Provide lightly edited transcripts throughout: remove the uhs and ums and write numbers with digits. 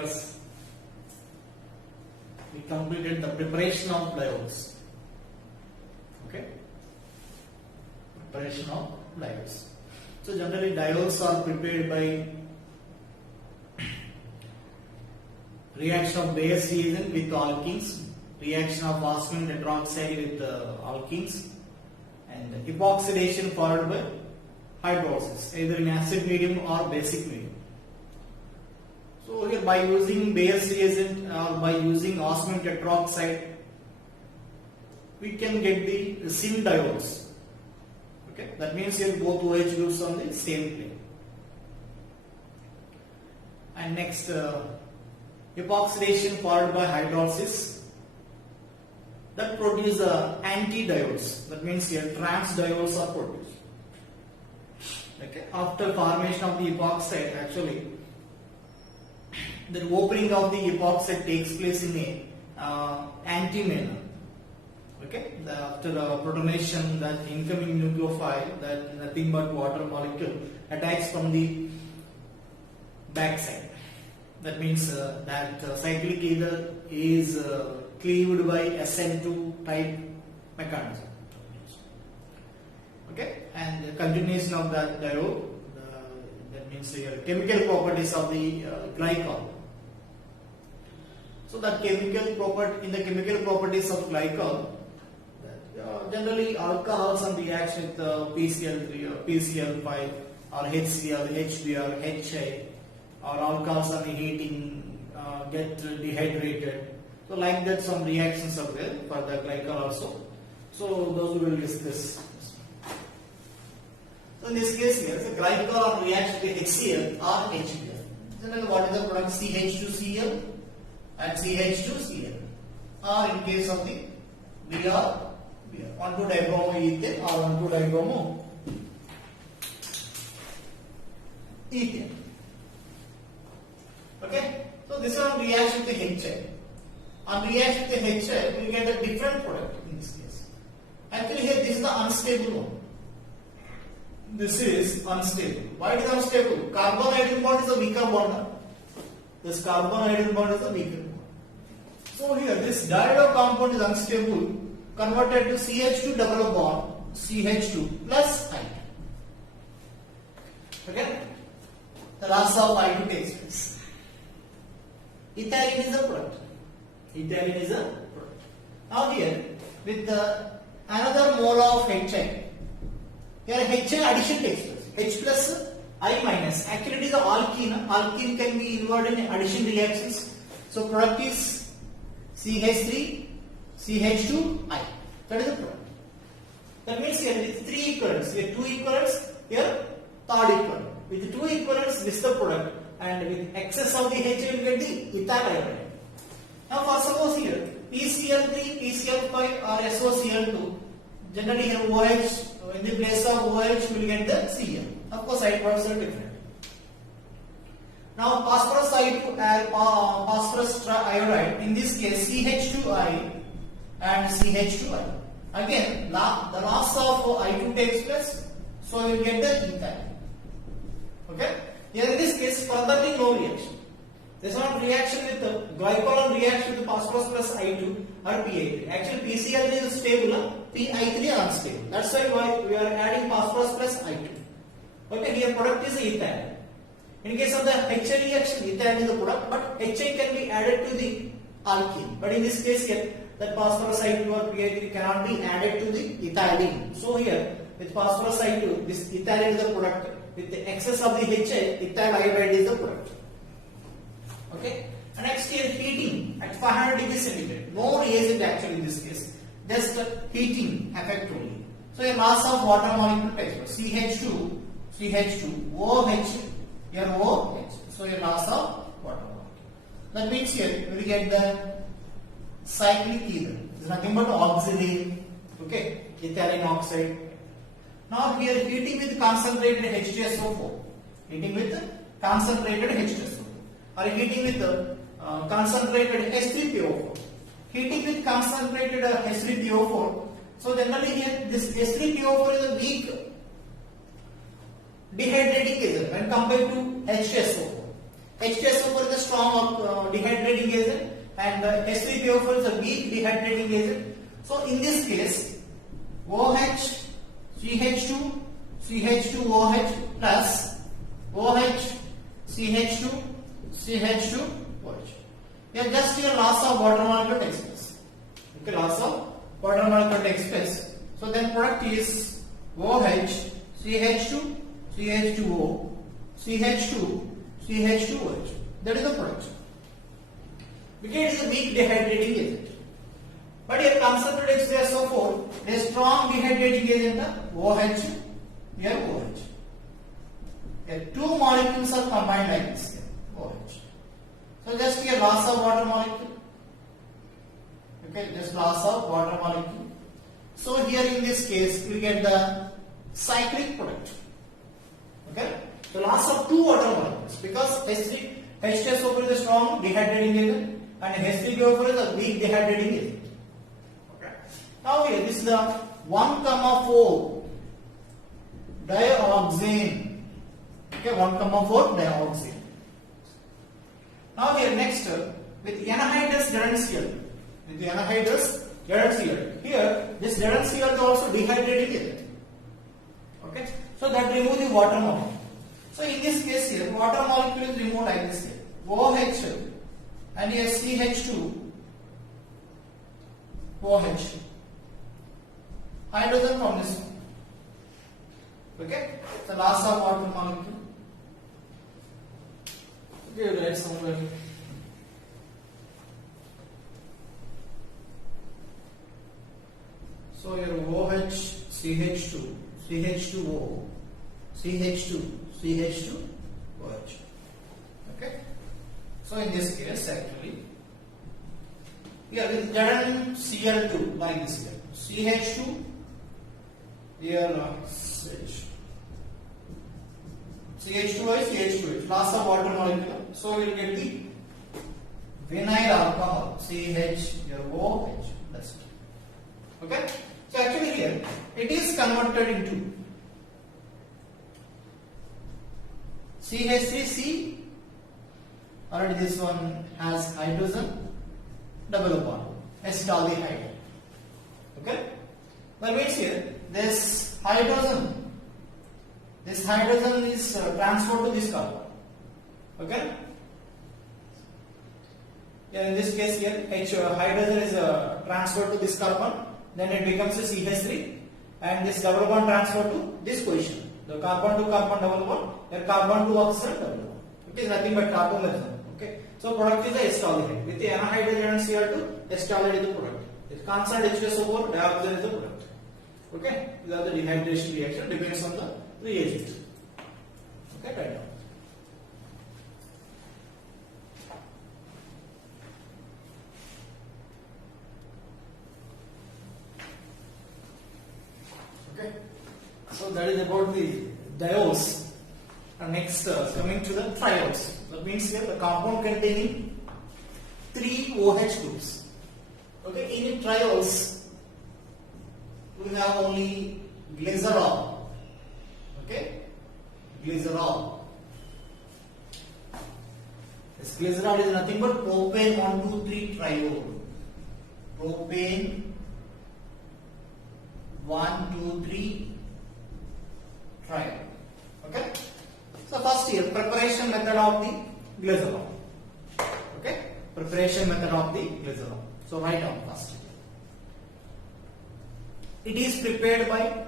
lectures, we completed the preparation of diodes. Okay, preparation of diodes. So generally diodes are prepared by reaction of base reagent with alkenes, reaction of osmium tetroxide with alkenes, and epoxidation followed by hydrolysis, either in acid medium or basic medium. So here by using base reagent or by using osmium tetroxide, we can get the syn diodes. Okay, that means here both OH groups on the same plane. And next, epoxidation followed by hydrolysis, that produce anti-diodes. That means here trans diodes are produced. Okay, after formation of the epoxide, actually the opening of the epoxide takes place in a anti-manner. Okay, after the protonation, that incoming nucleophile, that nothing but water molecule attacks from the backside. That means that cyclic ether is cleaved by SN2 type mechanism. Okay, and the continuation of that diode, that means the chemical properties of the glycol. So that chemical property, in the chemical properties of glycol, generally alcohols on reaction with PCl3 or PCl5 or HCl, HBr, HI, or alcohols on the heating get dehydrated. So like that some reactions are there for the glycol also. So those we will discuss. So in this case here, the glycol reacts with HCl or HBr. Generally what is the product? CH2Cl and CH2Cl. Or in case of the Br, 1,2-dibromethane or 1,2-dibromethane. Okay, so this one reacts with the HI. On reaction with the HI, we get a different product in this case. Actually here this is the unstable one. This is unstable. Why it is unstable? Carbon hydrogen bond is a weaker bond. This carbon hydrogen bond is a weaker bond. So here this diode compound is unstable, converted to CH2 double bond, CH2 plus I2. Okay? The loss of I2 takes place. Ethylene is a product. Ethylene is a product. Now here with another mole of HI, here HI addition takes place. H plus I minus. Actually it is an alkene. Alkene can be involved in addition reactions. So product is CH3, CH2, I. That is the product. That means here with 3 equivalents. Here 2 equivalents, here third equivalent. With 2 equivalents, this is the product. And with excess of the H, you will get the ethyl iodide. Now for suppose here PCl3, PCl5 or SOCl2, generally here OH, in the place of OH we will get the Cl. Of course side products are different. Now phosphorus I2 and phosphorus iodide, in this case CH2I and CH2I. Again the loss of I2 takes place, so we will get the ethyl. Okay? Here in this case, furtherly no reaction. There is not reaction with the glycol reaction with phosphorus plus I2 or PI3. Actually, PCl3 is stable, PI3 is unstable. That's why we are adding phosphorus plus I2. Okay, here product is ethyl. In case of the HI reaction, ethyl is the product, but HI can be added to the alkene. But in this case here, that phosphorus I2 or PI3 cannot be added to the ethylene. So here, with phosphorus I2, this ethylene is the product. With the excess of the HI, ethyl iodide is the product. Okay. And next here heating at 500 degrees centigrade. No reagent actually in this case. Just heating effect only. So a mass of water molecule takes place. CH2, CH2, OH, here OH. So a mass of water molecule. That means here we get the cyclic ether. It is nothing but auxiliary. Okay. Ethylene oxide. Now here heating with concentrated H2SO4, heating with concentrated H2SO4, or heating with concentrated H3PO4, heating with concentrated H3PO4. So generally here this H3PO4 is a weak dehydrating agent when compared to H2SO4. H2SO4 is a strong dehydrating agent and H3PO4 is a weak dehydrating agent. So in this case, OH, CH2, CH2OH plus OH, CH2, CH2OH. Yeah, just here loss of water molecule takes place. Okay, loss of water molecule takes place. So then product is OH, CH2, CH2O, CH2, CH2OH. That is the product. Because it is a weak dehydrating agent. But here concentrated H2SO4 is strong dehydrating agent, OH, here OH. Here two molecules are combined like this, here, OH. So just here loss of water molecule. Okay, just loss of water molecule. So here in this case we get the cyclic product. Okay, the loss of two water molecules because H2SO4 is a strong dehydrating agent and H3PO4 is a weak dehydrating agent. Okay, now here this is the 1,4 dioxane. Okay, 1,4 dioxane. Now here next with anhydrous Lead-NCl. With the anhydrous Lead-NCl. Here this Lead-NCl is also dehydrating agent. Okay, so that remove the water molecule. So in this case here, water molecule is removed like this here. OH and here CH2 OH. Hydrogen from this one. Okay, so loss of water molecule. Okay, write somewhere. So your OH, CH2, CH2O, CH2, CH2, OH. Okay. So in this case, actually, here is ZnCl2 like this here. CH2, here CH2O, CH2H, loss of water molecule. So we will get the vinyl alcohol, CH, your OH. That's it. Okay. So actually here it is converted into CH3C. Already this one has hydrogen, double bond, acetaldehyde. Okay. Well, means here this hydrogen is transferred to this carbon. Okay. Yeah, in this case here hydrogen is transferred to this carbon, then it becomes a CH3 and this double bond transferred to this position. The carbon to carbon double bond, here carbon to oxygen double bond. It is nothing but carbomerism. Okay. So product is the acetaldehyde. With the anhydrous NaCl2, acetaldehyde is the product. With constant H2SO4, dioxide is the product. Okay. These are the dehydration reaction, depends on the reagent. Okay, right now. Okay. So that is about the diols. And next, coming to the triols. That means here the compound containing 3 OH groups. Okay, in triols, we have only glycerol. Okay, glycerol. This glycerol is nothing but propane 1,2,3 triol. Propane 1,2,3 triol. Okay. So first here, preparation method of the glycerol. Okay, preparation method of the glycerol. So write down first. It is prepared by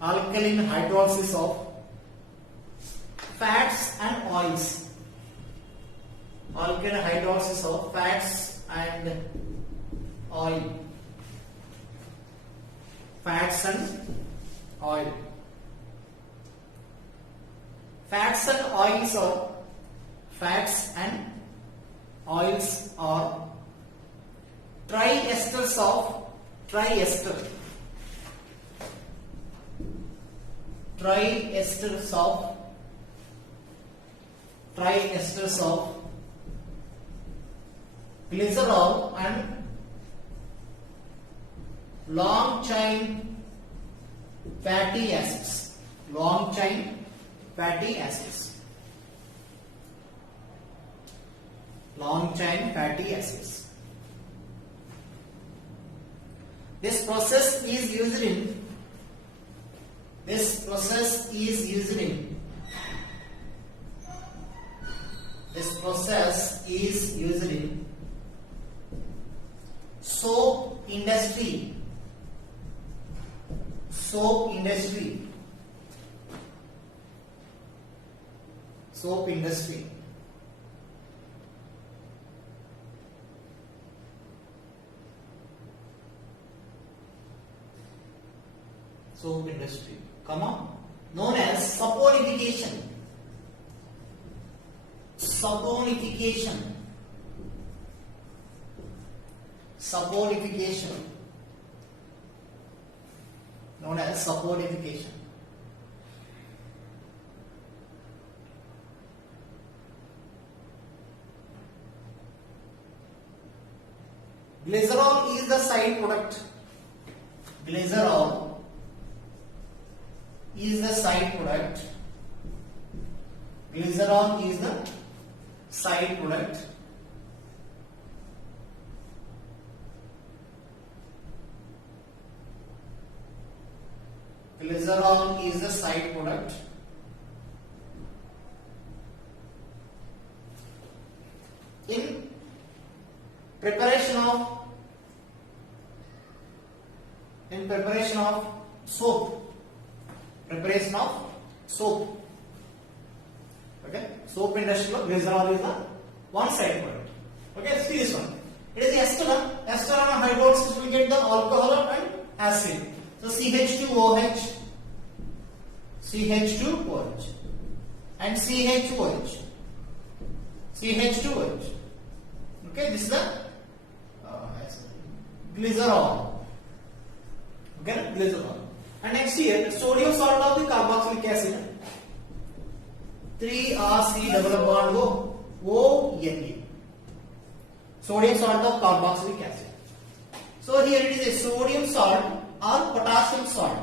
alkaline hydrolysis of fats and oils. Alkaline hydrolysis of fats and oil. Fats and oil. Fats and oils are triesters of triesters of glycerol and long chain fatty acids. Long chain fatty acids. Long chain fatty acids. This process is used in soap industry. Soap industry. Soap industry. Soap industry, known as saponification. Saponification. Saponification. Known as saponification. Glycerol is the side product. Glycerol is the side product. Glycerol is the side product. Glycerol is the side product. In preparation of soap. Preparation of soap. Okay, soap industry, glycerol is the one side product. Okay, see this one. It is the ester. Ester on hydrolysis will get the alcohol and acid. So CH2OH, CH2OH, and CH2OH, CH2OH. Okay, this is the glycerol. Okay, glycerol. And next here, sodium salt of the carboxylic acid. 3RC double bond ONE. Sodium salt of carboxylic acid. So here it is a sodium salt or potassium salt.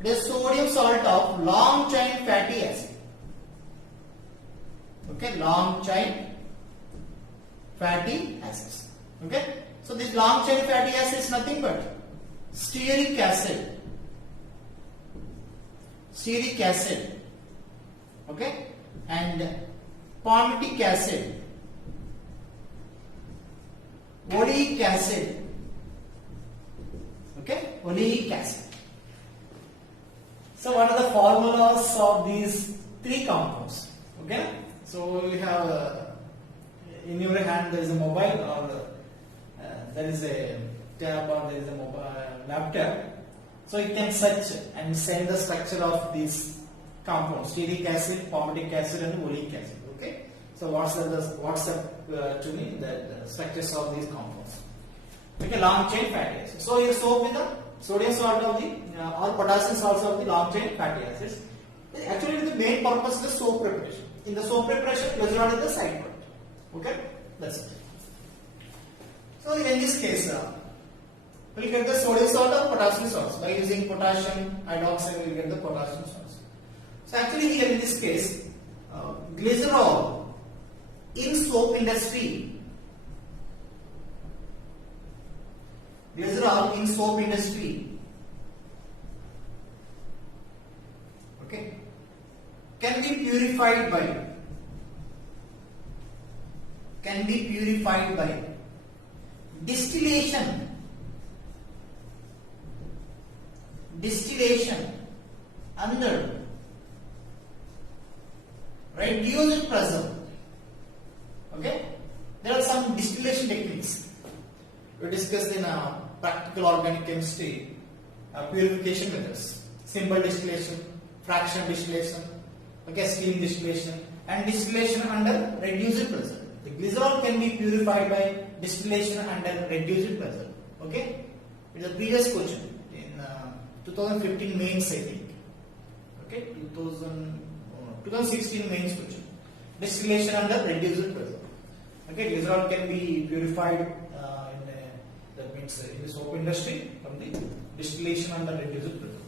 It is sodium salt of long chain fatty acid. Okay, long chain fatty acids. Okay, so this long chain fatty acid is nothing but stearic acid. Stearic acid. Okay, and palmitic acid, oleic acid. Okay, oleic acid. So what are the formulas of these three compounds? Okay, so we have in your hand there is a mobile, or there is a tab, or there is a mobile laptop. So you can search and send the structure of these compounds: stearic acid, palmitic acid, and oleic acid. Okay, so WhatsApp to me the structures of these compounds. Okay, long chain fatty acids. So here soap with the sodium salt of the or potassium salts of the long chain fatty acids. Actually, the main purpose is the soap preparation. In the soap preparation, glycerol is the side product. Okay, that's it. So in this case, we'll get the sodium salt or potassium salts. By using potassium hydroxide, we'll get the potassium salts. So actually here in this case, glycerol in soap industry. Glycerol in soap industry, okay, can be purified by distillation under reduced pressure. Okay, there are some distillation techniques we discussed in practical organic chemistry, purification methods: simple distillation, fraction distillation, okay, steam distillation, and distillation under reduced pressure. The glycerol can be purified by distillation under reduced pressure. Okay, it's a previous question in 2015 mains, I think. Okay, 2016 mains question. distillation under reduced pressure. Okay, glycerol can be purified that means in the soap industry from the distillation under reduced pressure.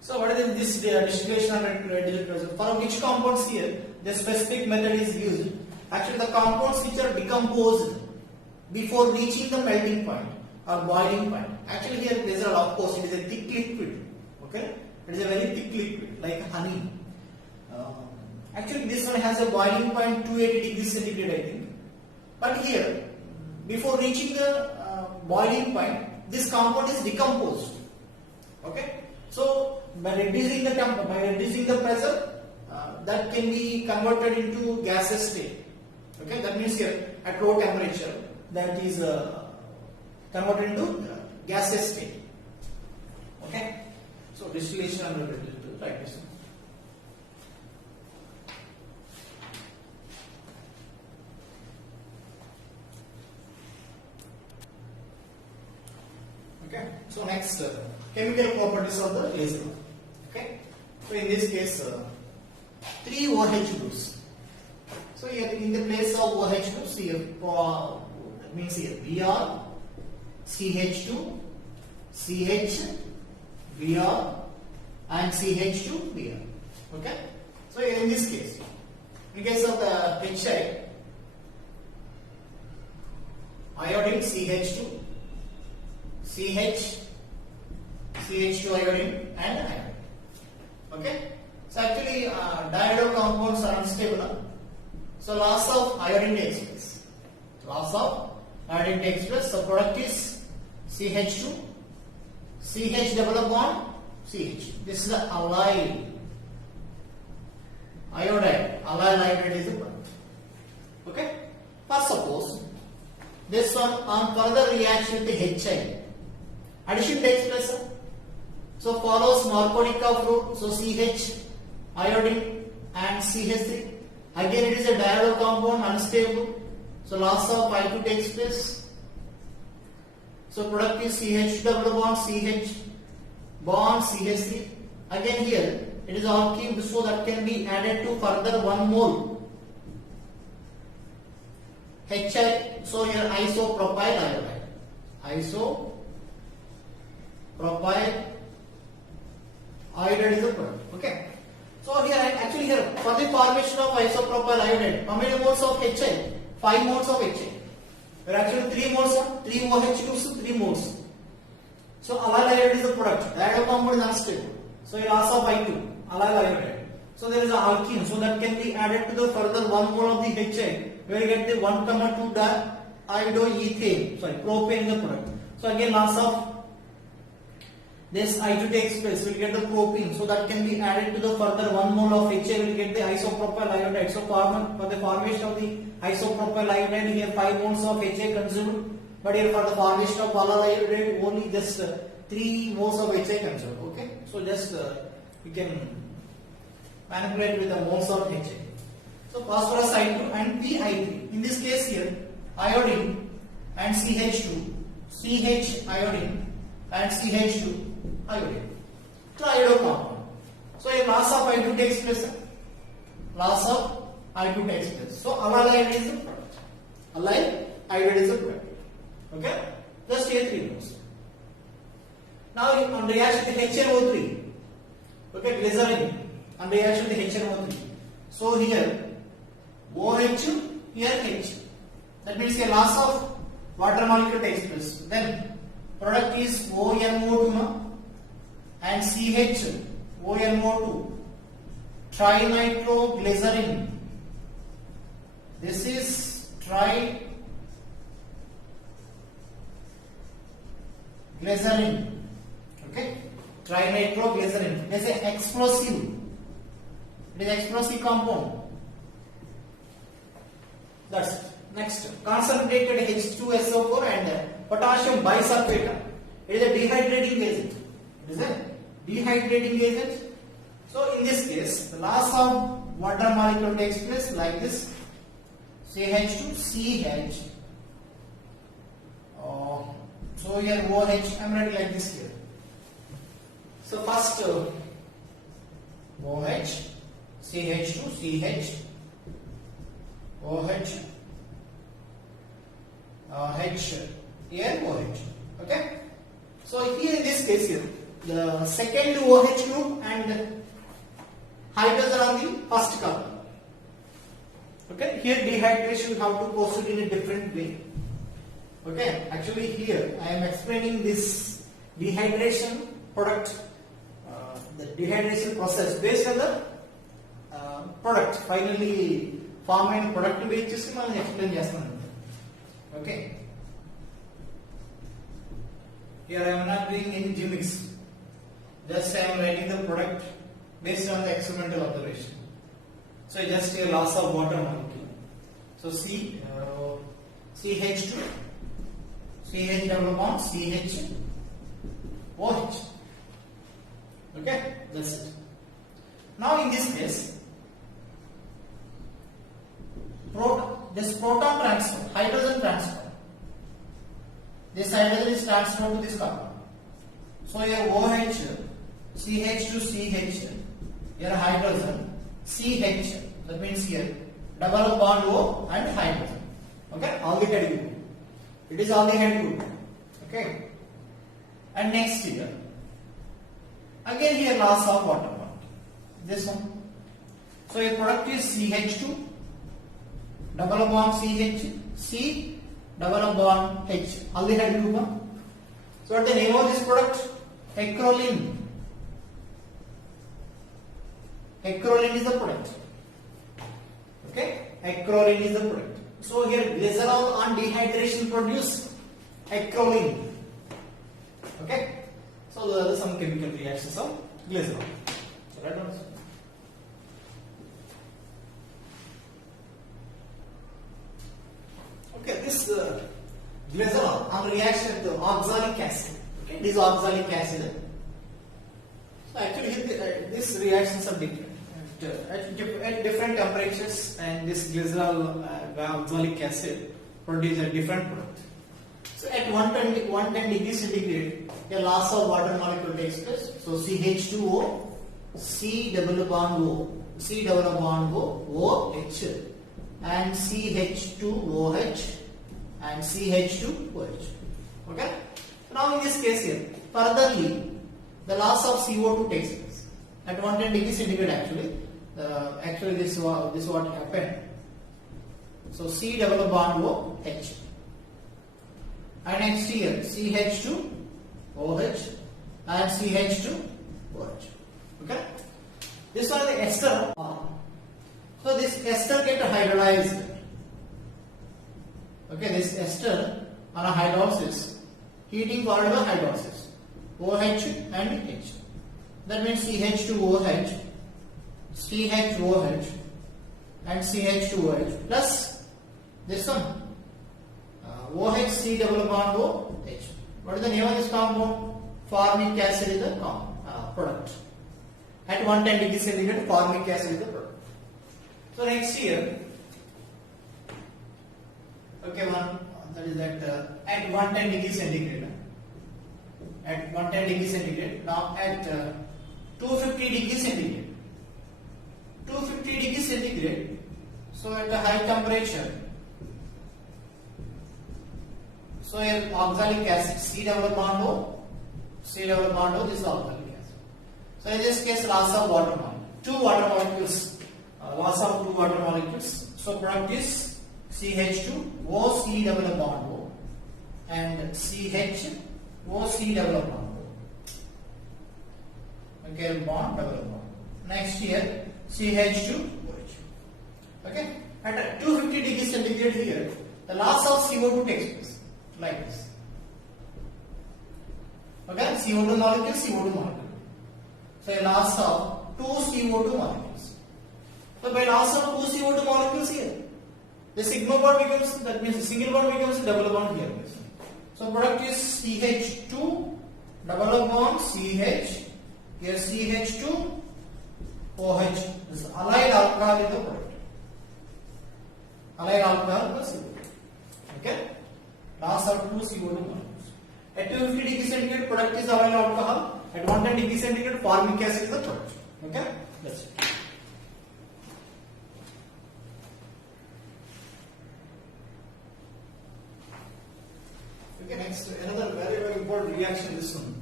So what is this distillation under reduced pressure? For which compounds here the specific method is used? Actually the compounds which are decomposed before reaching the melting point or boiling point. Actually here glycerol, of course, it is a thick liquid. Okay, it is a very thick liquid like honey. Actually this one has a boiling point 280 degrees centigrade, I think. But here, before reaching the boiling point, this compound is decomposed. Okay, so by reducing the pressure, that can be converted into gaseous state. Okay, that means here at low temperature that is converted into gaseous state. Okay, so distillation under reduced, right? Okay, so next chemical properties of the glycerol. Okay, so in this case 3 OH groups. So here in the place of OH groups here that means here Br, CH2, CH, Br and CH2 Br. Okay, so here in this case, in case of the HI, iodine CH2, CH, CH2 iodine and iodine. Okay, so actually diiodide compounds are unstable. So loss of iodine takes place. Loss of iodine takes place. So product is CH2, CH double bond, CH. This is the allyl iodide. Allyl iodide is the product. Okay. First suppose this one on further reaction with the HI. Addition takes place. So follows Markovnikov rule. So CH, iodine and CH3. Again it is a diiodide compound, unstable. So loss of I2 takes place. So product is CH double bond CH bond CH3. Again here it is alkene, so that can be added to further 1 mole HI. So here isopropyl iodide. Isopropyl iodide is the product. Okay. So here actually here for the formation of isopropyl iodide, how many moles of HI? 5 moles of HI. There are actually 3 moles of 3 OH groups, 3 moles. So allyl iodide is the product. Diiodide compound is unstable. So a loss of I2, allyl iodide. So there is a alkene, so that can be added to the further 1 mole of the HI, where you get the 1,2 diiodoethane, propane the product. So again loss of this I2 takes place, we will get the propene, so that can be added to the further 1 mole of HI, we will get the isopropyl iodide. So for the formation of the isopropyl iodide, here 5 moles of HI consumed, but here for the formation of allyl iodide only just 3 moles of HI consumed. Okay, so just we can manipulate with the moles of HI. So phosphorus I2 and PI3. In this case here, iodine and CH2, CH iodine and CH2 iodine. Triiodo compound. So a loss of I2 takes place. Loss of I2 takes place. So allyl iodide is the product. Allyl iodide is the product. Okay? Just here 3 moles. Now on reaction with HNO3. Okay, glycerin on reaction with HNO3. So here OH, here H. That means a loss of water molecule takes place. Then product is ONO2 and CH, ONO2, trinitroglycerin. This is triglycerin. Okay, trinitroglycerin. It is an explosive. It is an explosive compound. That's it. Next, concentrated H2SO4 and potassium bisulfate. It is a dehydrating agent. It is a dehydrating agent. So in this case, the loss of water molecule takes place like this. CH2CH. So here OH, I am writing like this here. So first OH, CH2CH, OH, H, here OH. Okay. So here in this case here, the second OH group and hydrogen on the first carbon. Okay. Here dehydration we have to proceed in a different way. Okay. Actually here I am explaining this dehydration product, the dehydration process based on the product finally form and product basis మనం explain చేస్తాను. Okay. Here I am not doing any gimmicks. Just I am writing the product based on the experimental observation. So just a loss of water molecule. So CH2, CH double bond, CH, OH. Okay, that's it. Now in this case, this proton transfer, hydrogen transfer. This hydrogen is transferred to this carbon. So here OH, CH to CH, here hydrogen, CH, that means here double bond O and hydrogen. Okay, aldehyde group. It is aldehyde group. Okay, and next here, again here loss of water bond. This one. So your product is CH2, double bond CH, C. Double bond H, aldehyde group. So what the name of this product? Acrolein. Acrolein is the product. Okay, acrolein is the product. So here glycerol on dehydration produce acrolein. Okay, so there are some chemical reactions of glycerol. So right on. Okay, this glycerol on reaction to oxalic acid. Okay, this oxalic acid. So actually, these reactions are different at different temperatures, and this glycerol oxalic acid produce a different product. So at 110 degrees centigrade, a loss of water molecule takes place. So CH2O, C double bond O, C double bond O, OH. And CH2OH and CH2OH. Okay. Now in this case here, furtherly, the loss of CO2 takes place at 110 degrees centigrade. Actually, this what happened. So C double bond OH, and next here CH2OH and CH2OH. Okay. This one the ester. So this ester get hydrolyzed. Okay, this ester on a hydrolysis, heating followed by hydrolysis, OH and H. That means CH2OH, CHOH and CH2OH plus this one OHC double bond OH. What is the name of this compound? Formic acid is the product. At 110 degrees centigrade, formic acid is the product. So next here, okay, that is at 110 degrees centigrade. At 110 degrees centigrade. Now at 250 degrees centigrade. 250 degrees centigrade. So at the high temperature, so here oxalic acid, C double bond O, this is oxalic acid. So in this case, loss of water molecule. Two water molecules. Loss of two water molecules. So product is CH2O, C double bond O, and CHO, C double bond O. Okay, bond double bond. Next here CH2OH. Okay, at 250 degrees centigrade here, the loss of CO2 takes place like this. Okay, CO2 molecule. So a loss of two CO2 molecules. So by loss of two CO2 molecules here, the sigma bond becomes, that means the single bond becomes a double bond here. So product is CH2 double bond CH, here CH2OH. This allyl alcohol is the product. Allyl alcohol plus CO2. Okay, loss of two CO2 molecules. At 250 degrees centigrade, product is allyl alcohol. At 110 degrees centigrade, formic acid is the product. Okay, that's it. Okay, next another very very important reaction. This one,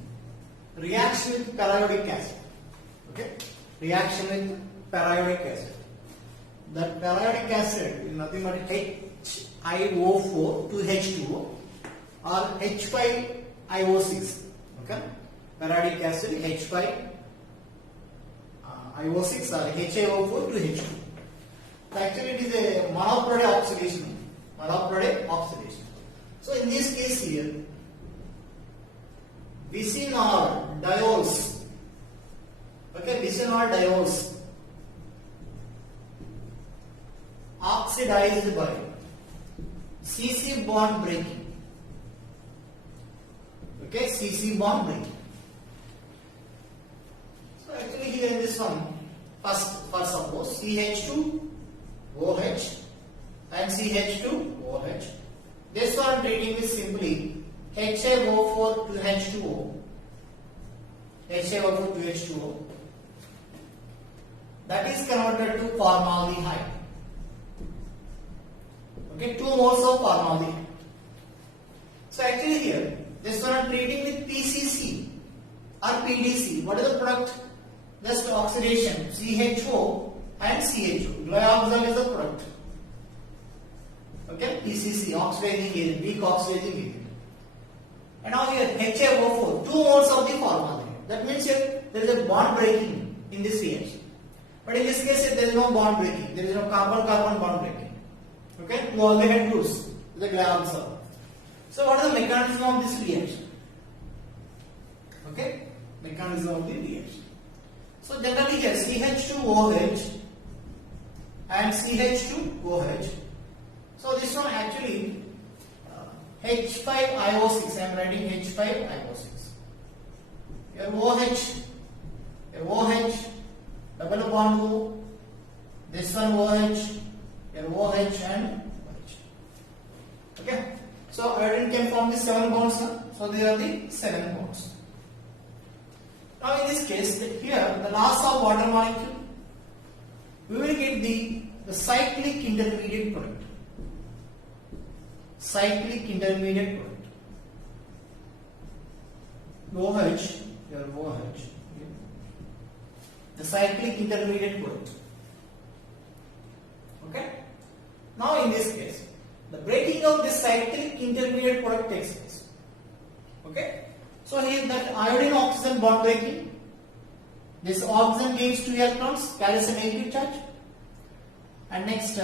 reaction with periodic acid. Okay, reaction with periodic acid. That periodic acid is nothing but HiO4 to H2O or H5IO6. Okay, periodic acid H5IO6 or HiO4 to H2. So actually, it is a monoprotic oxidation. Monoprotic oxidation. So in this case here, bisinol diols. Okay, bisinol diols oxidized by CC bond breaking. Okay, CC bond breaking. So actually here in this one, first suppose CH2OH and CH2OH. This one treating is simply HiO4 to H2O. HiO4 to H2O. That is converted to formaldehyde. Okay, 2 moles of formaldehyde. So actually here, this one treating with PCC or PDC. What is the product? Just oxidation, CHO and CHO. Glyoxal is the product. Okay, PCC, oxidizing agent, weak oxidizing agent. And now here HiO4, 2 moles of the formaldehyde. That means here there is a bond breaking in this reaction. But in this case, there is no bond breaking. There is no carbon-carbon bond breaking. Okay, 2 aldehyde groups with the glyoxal. So what is the mechanism of this reaction? Okay, mechanism of the reaction. So generally here CH2OH and CH2OH. So this one actually H5IO6. I am writing H5IO6. Here OH, double bond O. This one OH, here OH and OH. Okay. So iodine can form the 7 bonds. So these are the 7 bonds. Now in this case, here the loss of water molecule, we will get the cyclic intermediate product. Cyclic intermediate product. OH, here OH. The cyclic intermediate product. Okay. Now in this case, the breaking of this cyclic intermediate product takes place. Okay. So here that iodine oxygen bond breaking, this oxygen gains 2 electrons, carries a negative charge, and next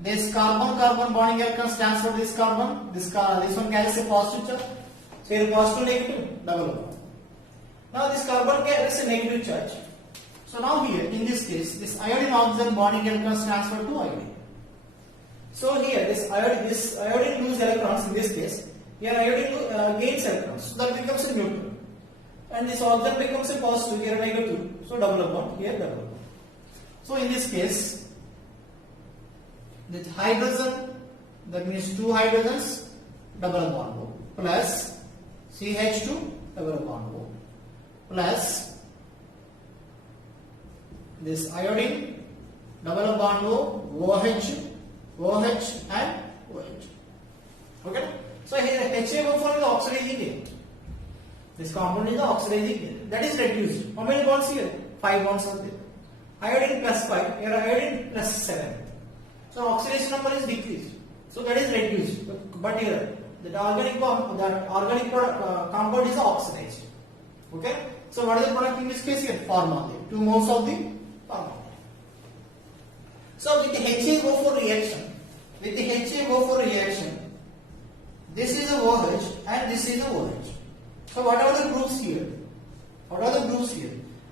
this carbon-carbon bonding electrons transfer this carbon. This one carries a positive charge. So here positive negative double bond. Now this carbon carries a negative charge. So now here in this case, this iodine oxygen bonding electrons transfer to iodine. So here this iodine loses electrons in this case. Here iodine gains electrons. So that becomes a neutral. And this oxygen becomes a positive, here a negative. So double bond, here double bond. So in this case, the hydrogen, that means 2 hydrogens, double bond O, plus CH2, double bond O, plus this iodine, double bond O, OH, OH and OH. Okay? So here HiO4 is oxidizing agent. This compound is the oxidizing agent. That is reduced. How many bonds here? 5 bonds are there. Iodine plus 5, here iodine plus 7. So oxidation number is decreased. So that is reduced. But here, that organic compound is oxidized. Okay? So what is the product in this case here? Formaldehyde. 2 moles of the formaldehyde. So with the HiO4 reaction, this is a OH and this is a OH. So what are the groups here?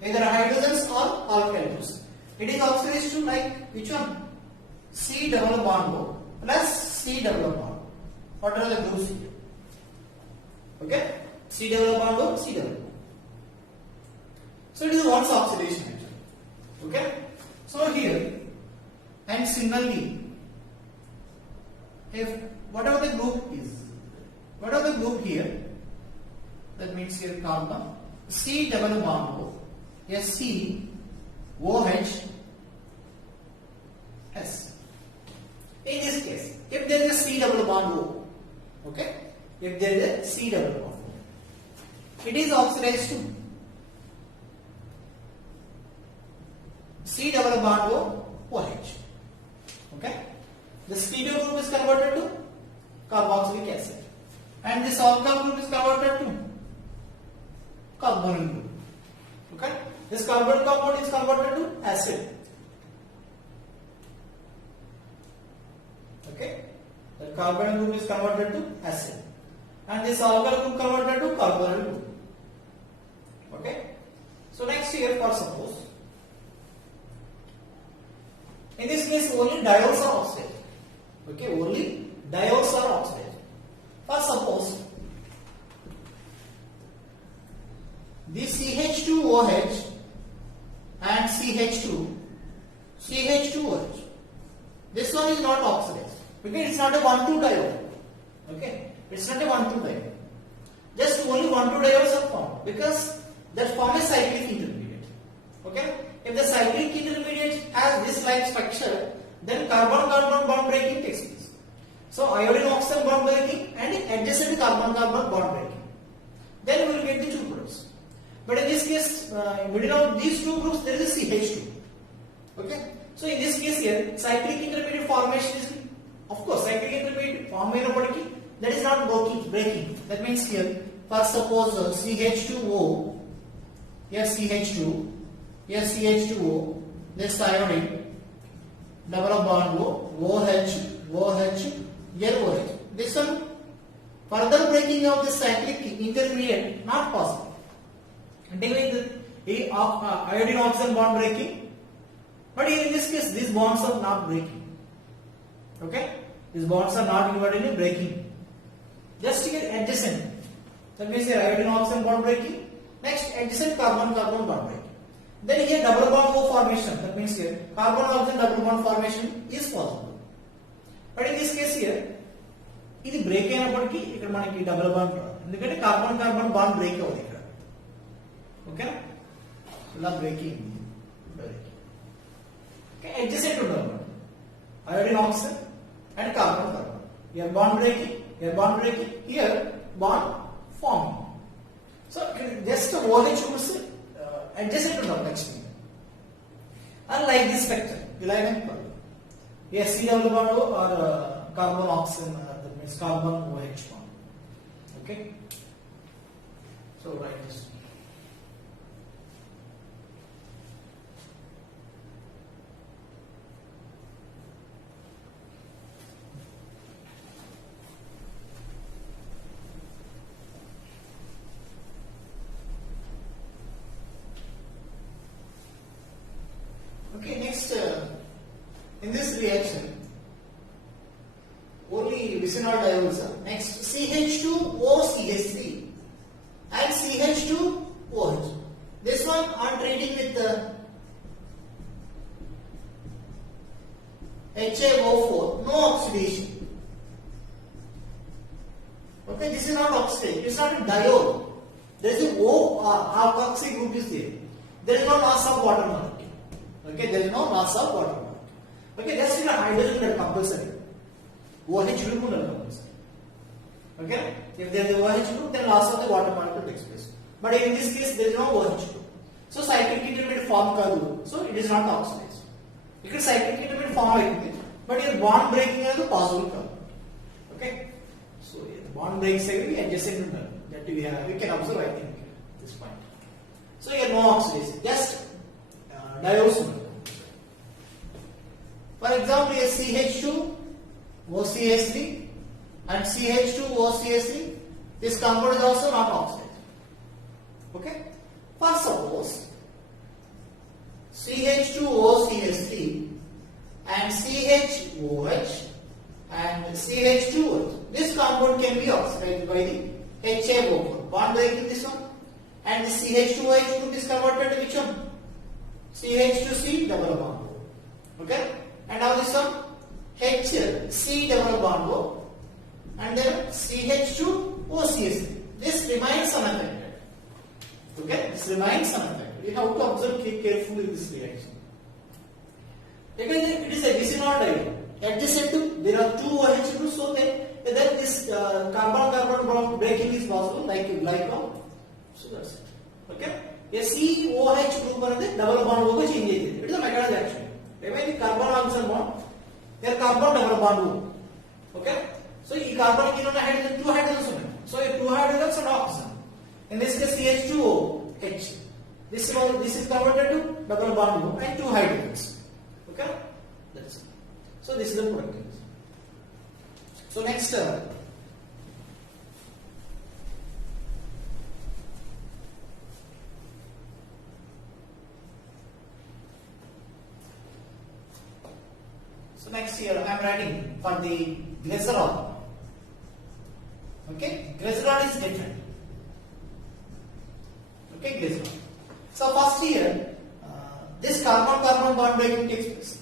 Either hydrogens or alkyl groups. It is oxidized to like which one? C double bond O plus C double bond. What are the groups here? Okay? C double bond O, C double bond. So it is once oxidation actually. Okay? So here, and similarly, if whatever the group here, that means here carbon, C double bond O, SC, OH, S. In this case, if there is a C double bond O, okay, if there is a C double bond O, it is oxidized to C double bond O OH. Okay, this ketone group is converted to carboxylic acid, and this alkyl group is converted to carbonyl group. Okay, this carbon compound is converted to acid. Okay, the carbonyl group is converted to acid, and this alkyl group converted to carbonyl group. Okay, so next here, for suppose, in this case only diols are oxidized. Okay, only diols are oxidized. For suppose this CH2OH and CH2OH, this one is not oxidized because it's not a 1,2 diol. Okay, it's not a 1,2 diol. Just only 1,2 diols are formed because that form a cyclic intermediate. Okay, if the cyclic intermediate has this like structure, then carbon-carbon bond breaking takes place. So iodine-oxygen bond breaking and adjacent carbon-carbon bond breaking. Then we will get the two products. But in this case, in middle of these two groups, there is a CH2. Okay. So in this case here, cyclic intermediate formation is, of course, cyclic intermediate form that is not breaking. That means here, first suppose CH2O, here CH2, here CH2O, this iodine, double bond OH, here OH. This one, further breaking of the cyclic intermediate, not possible. Until the iodine oxygen bond breaking, but here in this case, these bonds are not breaking. Okay, these bonds are not involved in breaking. Just here adjacent. That means here iodine oxygen bond breaking. Next, adjacent carbon-carbon bond breaking. Then here double bond O formation. That means here carbon-oxygen double bond formation is possible. But in this case here, ఇది break అయినప్పటికీ ఇక్కడ మనకి double bond రాదు, ఎందుకంటే carbon bond break అవుతుంది ఇక్కడ. ఓకేనా, ఇలా బ్రేకింగ్ adjacent ఉండాలి iodine oxygen and carbon. Here bond breaking, here bond forming. So just OH groups adjacent ఉండాలి next thing. Unlike this structure, here C double bond or carbon oxygen, that means carbon OH bond. Okay, so write this. Okay, next, in this reaction, only vicinal diols are. Next, CH2OCH3 and CH2OH. This one I am treating with the HaO4, no oxidation. Okay, this is not oxidation, it is not a diol. There is a O alkoxy group is there. There is no loss of water molecule. Okay, there is no loss of water molecule. Okay, just in a hydrogen that compulsory. OH group will compulsory. Okay, if there is a OH group, then loss of the water molecule takes place. But in this case, there is no OH group. So cyclic intermediate form kadu, so it is not oxidized. It is cyclic intermediate form aitundi, but here bond breaking is possible kadu. Okay, so here bond breaks again adjacent undalu. That we can observe, I think, this point. So here no oxidation, just diols. For example, here CH2OCH3 and CH2OCH3, this compound is also not oxidized. Okay, for suppose CH2OCH3 and CHOH and CH2OH, this compound can be oxidized by the HaO4 bond breaking this one, and the CH2OH group is converted to which one? CH2C double bond O. Okay, and now this one HC double bond O, and then CH2OCH3. This remains unaffected. Okay, this remains unaffected. You have to observe carefully this reaction. Again, it is a vicinal diol. adjacent to, there are two OH groups, so then this carbon-carbon bond breaking is possible, like glycol. So that's it. Okay. A COH group another double bond hoga change it is the mechanism actually. When the carbon oxygen bond, there carbon double bond. Okay. So this carbon is hydrogen, two hydrogens. So two hydrogens and oxygen. In this case CH2OH. This is converted to double bond and two hydrogens. Okay. That's it. So this is the product. So next here I am writing for the glycerol. Okay, glycerol is different. Okay, glycerol. So first here this carbon-carbon bond breaking takes place.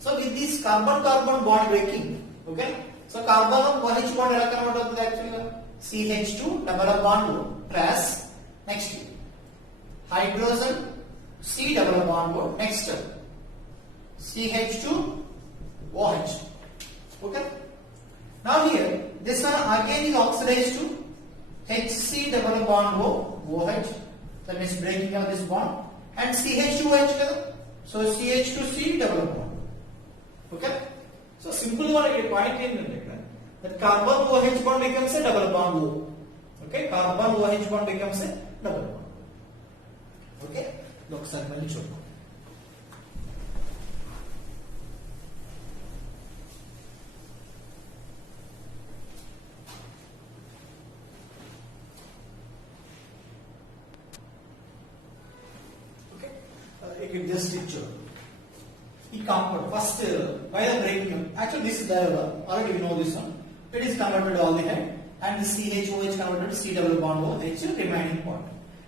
So with this carbon-carbon bond breaking, okay, so carbon OH bond ela convert avutundi actually CH2 double bond plus next hydrogen C double bond next CH2 OH. Okay. Now here this one again is oxidized to HC double bond OH. That means breaking of this bond and CH2OH. So CH2C double bond. Okay. So simple one point in that carbon OH bond becomes a double bond O. Okay. Carbon OH bond becomes a double bond. Okay. Look, sir, I will show you. You just picture. It convert first by the breaking. Actually, this is the already we know this one. It is converted to aldehyde, and the CHOH converted to C double bond OH remaining part.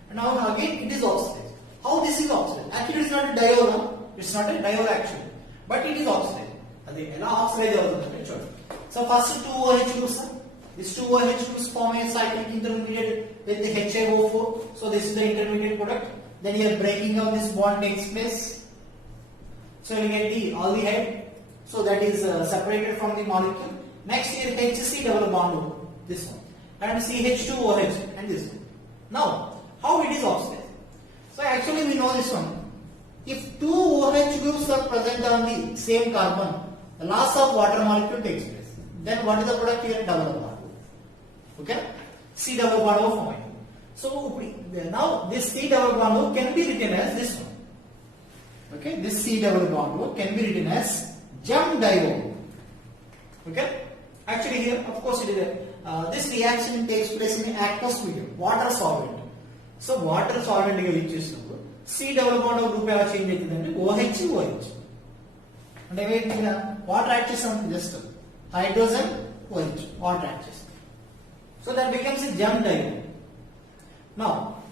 And now again it is oxidized. How this is oxidized? Actually, it is not a diol. It's not a diol actually, but it is oxidized. So first two OH groups. These two OH groups form a cyclic intermediate with the HiO4. So this is the intermediate product. Then here breaking of this bond takes place. So you get the aldehyde. So that is separated from the molecule. Next here HC double bond, this one, and CH2OH and this one. Now how it is oxidized? So actually we know this one. If two OH groups are present on the same carbon, the loss of water molecule takes place. Then what is the product here? Double bond. Okay, C double bond forming. So now this C double bond can be written as this one. Okay, this C double bond can be written as gem diol. Okay, actually here of course it is this reaction takes place in aqueous medium, water solvent. So water solvent ga use chestunnaru C double bond group ela change aitundante OH. And again water add chesam just hydrogen OH water add chesam. So that becomes a gem diol. Now,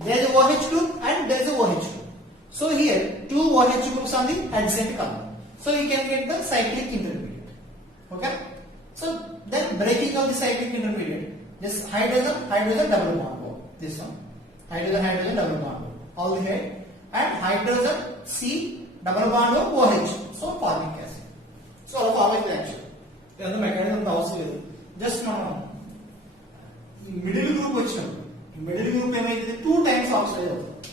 there is a OH group and there is a OH group. So here, two OH groups on the adjacent carbon. So you can get the cyclic intermediate. Okay? So then breaking of the cyclic intermediate, this hydrogen double bond. This one, hydrogen double bond. Aldehyde and hydrogen C double bond OH. So formic acid. So formic reaction. Then the mechanism also just now. Middle group వచ్చినప్పుడు middle group ఏమైంది 2 times oxidized అవుతుంది.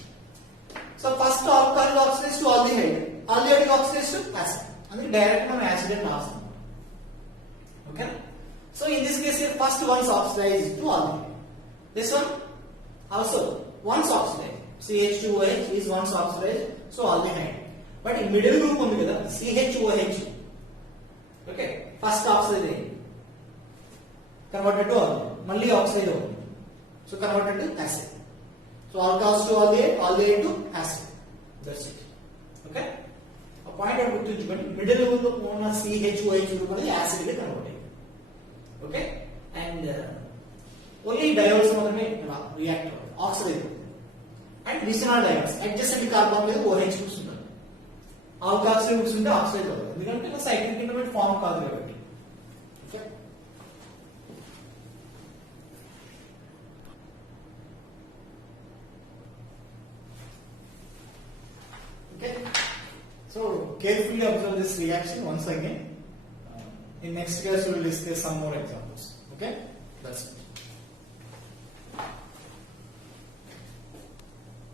So first alcohol oxidized to aldehyde oxidized to acid. అందుకే direct మనం acid అని రాస్తాం. Okay? So in this case here first once oxidized to aldehyde. This one also once oxidized. CH2OH is once oxidized, so aldehyde. But in middle group ఉంది కదా CHOH. Okay? First oxidized converted to aldehyde. Malli oxide అవుతుంది. So converted to acid. So alcohols to aldehyde to acid. That's it. Okay? A point of గుర్తుంచుకోండి middle లో ఉన్న CHOH group అనేది acid గా convert అయ్యింది. Okay? And only diols మాత్రమే react అవుతాయి. Oxidise అవుతుంది. And విసినాల్ డయోల్స్ అడ్జసెంట్ కార్బన్ మీద OH గ్రూప్స్ ఉంటాయి. ఆల్కహాల్స్ గ్రూప్స్ ఉంటే ఆక్సిడైజ్ అవుతుంది. ఎందుకంటే సైక్లిక్ ఇంటర్మీడియట్ ఫార్మ్ కాదు కాబట్టి. Okay? Okay, so carefully observe this reaction once again. In next class we will discuss some more examples. Okay, that's it.